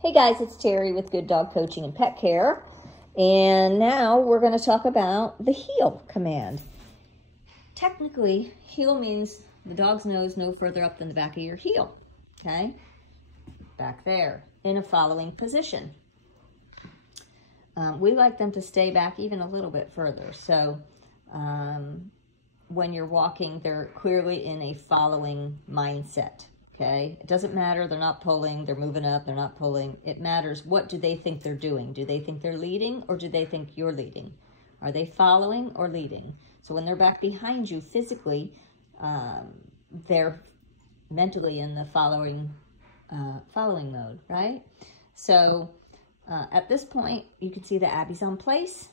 Hey guys, it's Terry with Good Dog Coaching and Pet Care. And now we're going to talk about the heel command. Technically, heel means the dog's nose no further up than the back of your heel. Okay? Back there in a following position. We like them to stay back even a little bit further. So when you're walking, they're clearly in a following mindset. Okay, it doesn't matter, they're not pulling, they're moving up, they're not pulling. It matters, what do they think they're doing? Do they think they're leading or do they think you're leading? Are they following or leading? So when they're back behind you physically, they're mentally in the following mode, right? So at this point, you can see that Abby's on place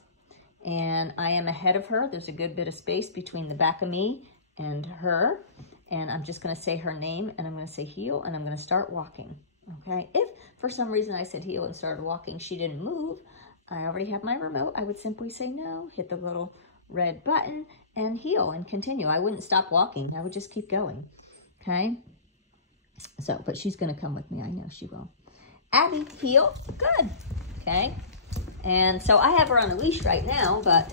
and I am ahead of her. There's a good bit of space between the back of me and her. And I'm just going to say her name, and I'm going to say heel, and I'm going to start walking, okay? If for some reason I said heel and started walking, she didn't move, I already have my remote, I would simply say no, hit the little red button, and heel, and continue. I wouldn't stop walking. I would just keep going, okay? So, but she's going to come with me. I know she will. Abby, heel, good, okay? And so I have her on a leash right now, but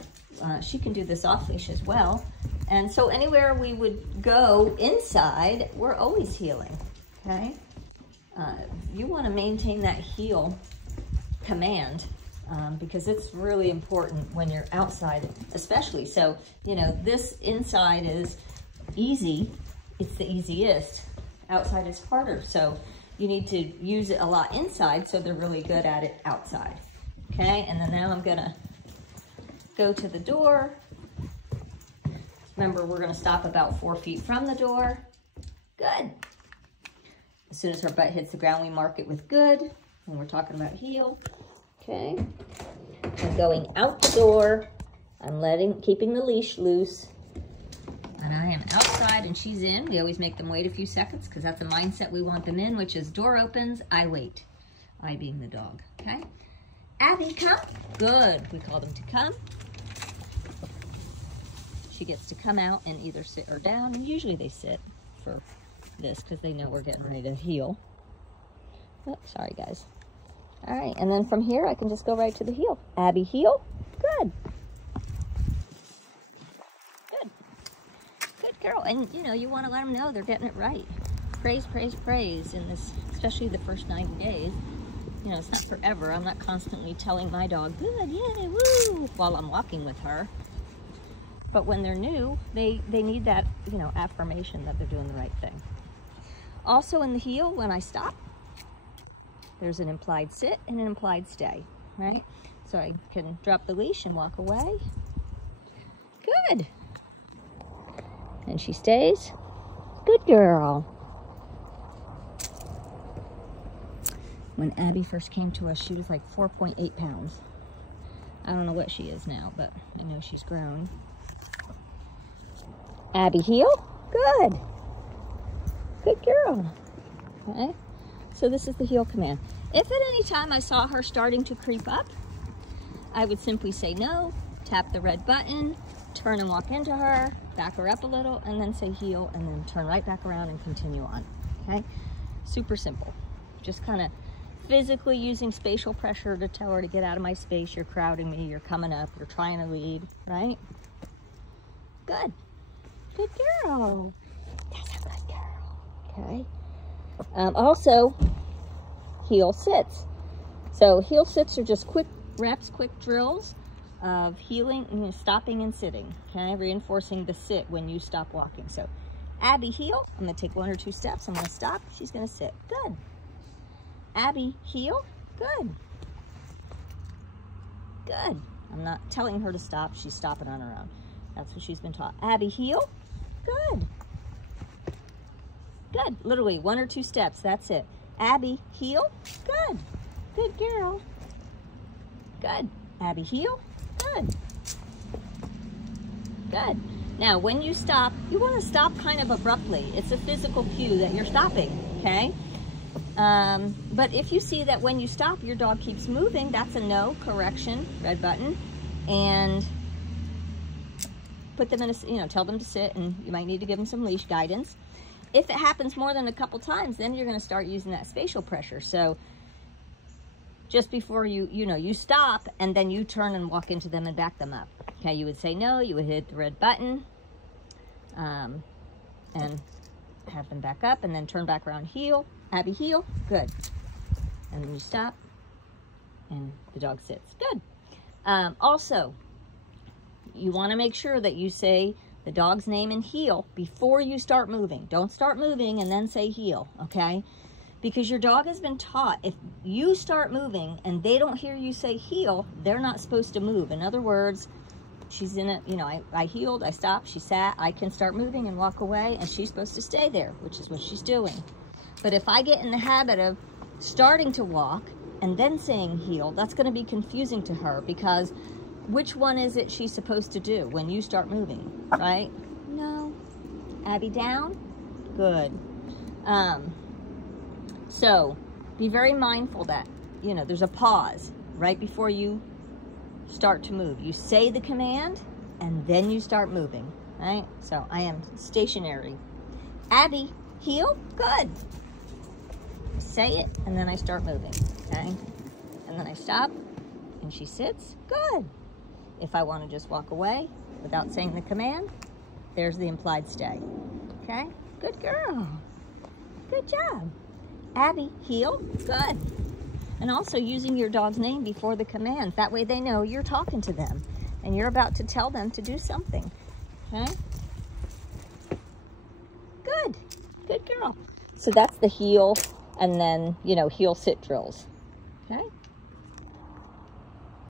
she can do this off leash as well. And so anywhere we would go inside, we're always heeling, okay? You want to maintain that heel command because it's really important when you're outside, especially. So, you know, this inside is easy. It's the easiest. Outside is harder. So you need to use it a lot inside so they're really good at it outside, okay? And then now I'm going to go to the door. Remember, we're going to stop about 4 feet from the door. Good. As soon as her butt hits the ground, we mark it with good. And we're talking about heel. Okay. I'm going out the door. I'm keeping the leash loose. And I am outside and she's in. We always make them wait a few seconds because that's a mindset we want them in, which is door opens, I wait. I being the dog. Okay. Abby, come. Good. We call them to come. She gets to come out and either sit or down, and usually they sit for this because they know we're getting ready to heel. Oh, sorry guys. All right, and then from here I can just go right to the heel. Abby, heel. Good. Good. Good girl. And you know, you want to let them know they're getting it right. Praise, praise, praise in this, especially the first 90 days. You know, it's not forever. I'm not constantly telling my dog, good, yay, woo, while I'm walking with her. But when they're new, they need that, you know, affirmation that they're doing the right thing. Also in the heel, when I stop, there's an implied sit and an implied stay, right? So I can drop the leash and walk away. Good. And she stays. Good girl. When Abby first came to us, she was like 4.8 pounds. I don't know what she is now, but I know she's grown. Abby, heel. Good. Good girl. Okay. So this is the heel command. If at any time I saw her starting to creep up, I would simply say no, tap the red button, turn and walk into her, back her up a little, and then say heel, and then turn right back around and continue on. Okay. Super simple. Just kind of physically using spatial pressure to tell her to get out of my space. You're crowding me. You're coming up. You're trying to lead. Right? Good. Good girl. That's a good girl. Okay. Also, heel sits. So heel sits are just quick reps, quick drills of heeling, you know, stopping and sitting. Okay, reinforcing the sit when you stop walking. So, Abby, heel. I'm going to take 1 or 2 steps. I'm going to stop. She's going to sit. Good. Abby, heel. Good. Good. I'm not telling her to stop. She's stopping on her own. That's what she's been taught. Abby, heel. Good. Good. Literally 1 or 2 steps. That's it. Abby, heel. Good. Good girl. Good. Abby, heel. Good. Good. Now, when you stop, you want to stop kind of abruptly. It's a physical cue that you're stopping, okay? But if you see that when you stop, your dog keeps moving, that's a no, correction, red button, and put them in a, you know, tell them to sit, and you might need to give them some leash guidance. If it happens more than a couple times, then you're going to start using that spatial pressure. So just before you stop, and then you turn and walk into them and back them up. Okay, you would say no, you would hit the red button, and have them back up, and then turn back around, heel, Abby, heel, good. And then you stop, and the dog sits, good. Also, you want to make sure that you say the dog's name and heel before you start moving. Don't start moving and then say heel, okay? Because your dog has been taught, if you start moving and they don't hear you say heel, they're not supposed to move. In other words, she's in it, I heeled, I stopped, she sat, I can start moving and walk away, and she's supposed to stay there, which is what she's doing. But if I get in the habit of starting to walk and then saying heel, that's going to be confusing to her, because which one is it she's supposed to do when you start moving, right? No. Abby, down? Good. So be very mindful that, there's a pause right before you start to move. You say the command and then you start moving, right? So I am stationary. Abby, heel? Good. Say it and then I start moving, okay? And then I stop and she sits. Good. If I want to just walk away without saying the command, there's the implied stay. Okay? Good girl. Good job. Abby, heel. Good. And also using your dog's name before the command. That way they know you're talking to them and you're about to tell them to do something. Okay? Good. Good girl. So that's the heel and then, heel sit drills.